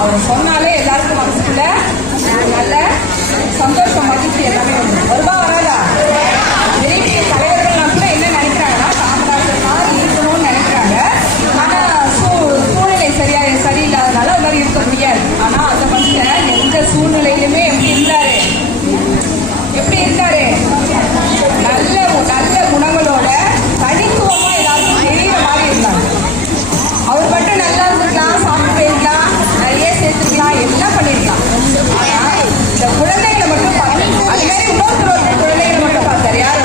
அவர் சொன்னாலே எல்லாருக்கும் மனசுக்குள்ள நல்ல சந்தோஷம் மகிழ்ச்சி எல்லாமே வருவா வராதா. பெரிய தலைவர்கள்லாம் கூட என்ன நினைக்கிறாங்கன்னா காமராஜர் மாதிரி இருக்கணும்னு நினைக்கிறாங்க. ஆனா சூழ்நிலை சரியில்லாதனால அது மாதிரி இருக்க முடியாது. ஆனா அந்த மனுஷன் எந்த சூழ்நிலையிலுமே எப்படி இருந்தாரு நல்ல குணங்களோட தனித்துவமா எல்லாருக்கும் தெரியுற மாதிரி இருந்தாங்க. அவர் மட்டும் நல்லா இருந்துக்கலாம், சாப்பிட்டு போயிருக்கலாம், நிறைய சேர்த்துக்கலாம், எல்லாம் பண்ணிருக்கலாம். ஆனா இந்த குழந்தைகளை மட்டும் பார்த்து அது மாதிரி இன்னொரு குழந்தைகளை மட்டும் பார்த்தாரு. யாரு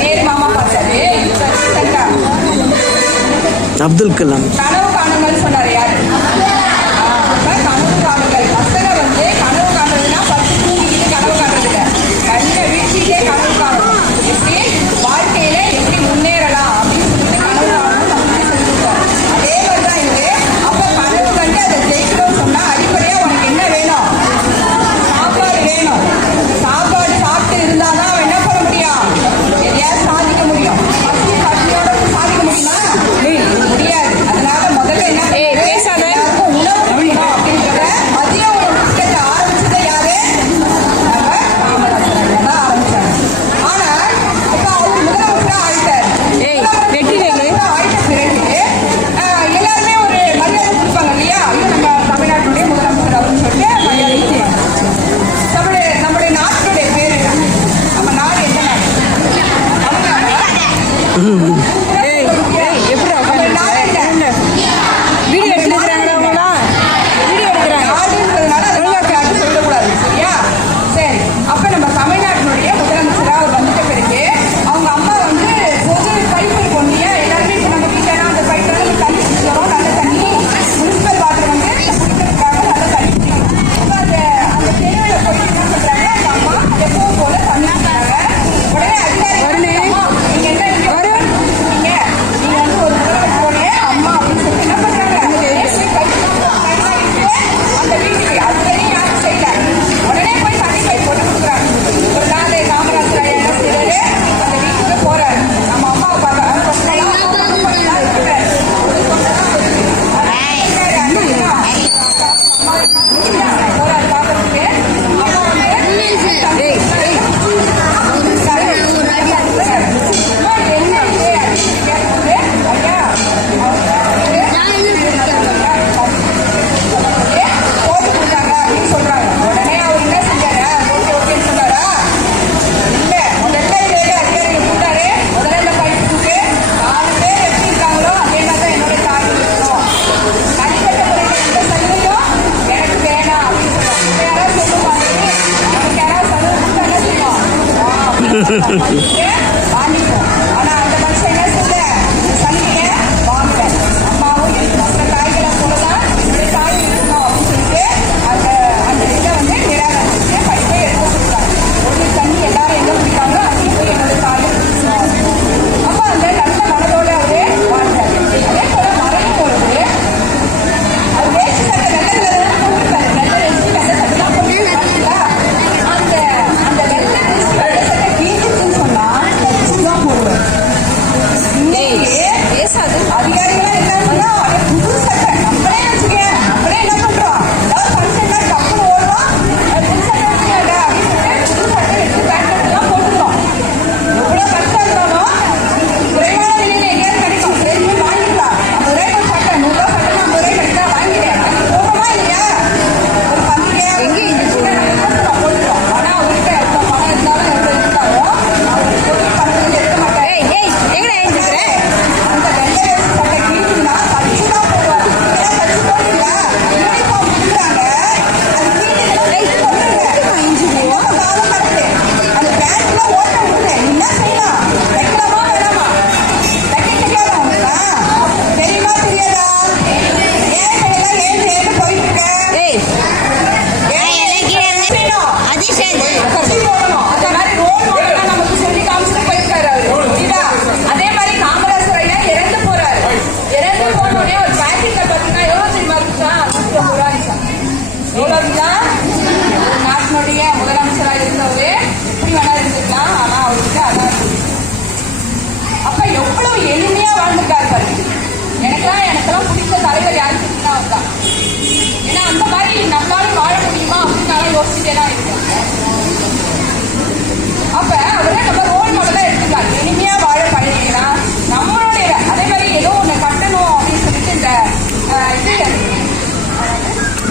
நேரு மாமா பார்த்தாரு. அப்துல் கலாம் கனவு காணுங்கள் சொன்னாரு. யாரு கனவு காணுங்கள். பசங்க வந்து கனவு காணுறதுன்னா பத்து தூங்கிட்டு கனவு காணுறது இல்லை, கண்ணை வீழ்ச்சிக்கே கனவு காணும். எப்படி வாழ்க்கையில எப்படி முன்னேறலாம் அப்படின்னு சொல்லிட்டு கனவு காணும் அப்படின்னு சொல்லியிருக்காரு. அதே மாதிரிதான் இது. அப்ப கனவு கண்டு அதை ஜெயிக்கணும்னு சொன்னா அடிப்படையா உனக்கு என்ன வேணும்? சாப்பாடு வேணும். சாப்பாடு சாப்பிட்டு இருந்தாதான் அவன் என்ன பண்ண முடியும்? எதையாவது சாதிக்க முடியும். பசி பசியோட சாதிக்க முடியுமா? முடியாது. அதனால முதல்ல என்ன எல்லாருக்கும் உணவு வேணும் அப்படின்றத மதிய உணவு திட்டத்தை ஆரம்பிச்சதை யாரு? காமராஜர் தான் ஆரம்பிச்சாங்க. ஆனா இப்ப அவர் முதலமைச்சரா ஆயிட்டாரு. ஆயிட்ட பிறகு எல்லாருமே ஒரு மரியாதை கொடுப்பாங்க இல்லையா? இது நம்ம தமிழ்நாட்டுடைய முதலமைச்சர் அப்படின்னு சொல்லிட்டு மரியாதை செய்வாங்க. நம்முடைய நாட்டுடைய பேரு என்ன? நம்ம நாடு என்ன நாடு? சொல்லக்கூடாது. சரியா? சரி. அப்ப நம்ம தமிழ்நாட்டினுடைய முதலமைச்சரா அவர் வந்துட்ட பிறகு அவங்க அம்மா வந்து பொது பைப்பு கொண்டியா எல்லாருமே இப்ப நம்ம வீட்டுல அந்த பைப்ல தண்ணி குடிக்கிறோம். நல்ல தண்ணி முனிசிபல் வாட்டர் வந்து குடிக்கிறதுக்காக நல்ல தண்ணி குடிக்கிறோம். அப்ப அந்த தெருவில் போயிட்டு என்ன பண்றாங்க? அந்த அம்மா எப்பவும் போல தண்ணி குடிக்கிறாங்க. உடனே அதிகாரி நீங்க என்ன நீங்க வந்து ஒரு முதலமைச்சருடைய அம்மா அப்படின்னு சொல்லி என்ன பண்றாங்க? அந்த வீட்டுக்கு அது வரையும் யாரும் செய்யல. உடனே போய் தண்ணி பைப் போட்டு கொடுக்குறாங்க. ஒரு நாள் காமராஜர் என்ன செய்யறாரு? அந்த வீட்டுக்கு போறாரு. நம்ம அம்மாவை பார்க்க போறாரு பார்க்கறதுக்கு. அம்மா வந்து போட்டு கொடுத்தாங்க அப்படின்னு சொல்றாங்க. உடனே அவர் என்ன செஞ்சாரு? ஓகேன்னு சொன்னாரா? இல்ல, முதல்ல அதிகாரிகள் கூட்டாரு. முதல்ல இந்த பைப்புக்கு 4 பேர் எப்படி இருக்காங்களோ அதே மாதிரிதான் என்னோட தாய் இருக்கணும். தனிப்பட்ட முறையில் எந்த சலுகையும் எனக்கு வேணாம் அப்படின்னு சொல்றாங்க. யாராவது சொல்லுவாங்க நமக்கு யாராவது சலுகை கொடுத்தா என்ன செய்வோம்? வாங்கிப்போம். ஆனா அந்த மனுஷன் என்ன செய்யல? சலுகையை வாங்கல. அம்மாவும் மற்ற தாய்களை சொல்லலாம் என்னுடைய தாய் இருக்கணும் அப்படின்னு சொல்லிட்டு அந்த இதை வந்து நிராகரிச்சு பைப்பை எடுத்து கொடுக்குறாங்க. ஒரு தண்ணி எல்லாரும் எங்க குடிக்காங்களோ அங்கே போய் என்னோட தாயை குடிச்சோம். அப்ப அந்த நல்ல மனதோட அவரு வாழ்ந்தாரு. அதே போல மறையும் பொழுது அவர் வேஷ்டி சட்டை வெள்ளை போட்டுருக்காரு. வெள்ளை வேஷ்டி வெள்ளை சட்டைலாம் போட்டுருக்காங்களா? அந்த வெள்ளை வேஷ்டி வெள்ளை சட்டை கீழ்ச்சின்னு சொன்னா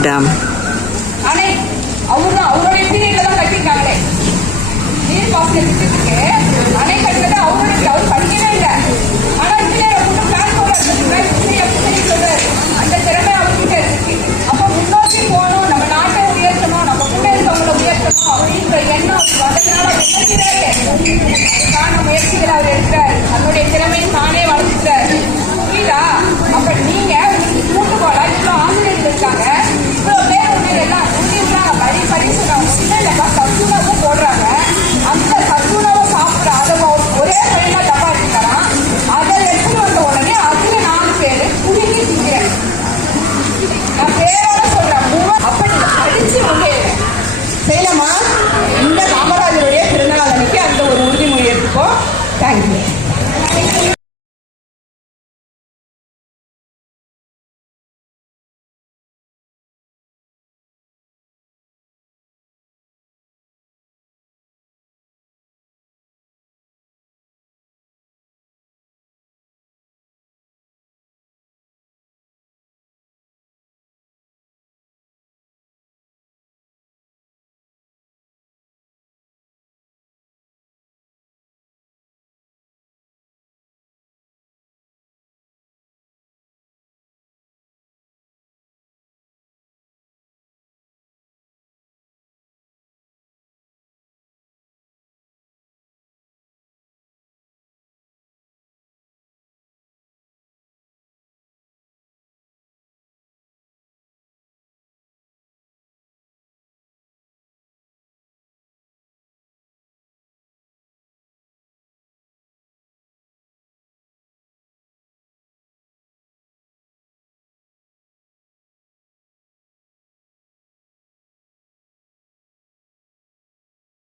டேம்? அணை அவருடைய பீரியட்ல தான் கட்டிருக்காங்களே. நீர்ப்பாசன திட்டத்துக்கு அணை கட்டுறது அவர் படிக்கவே இல்லை. ஆனா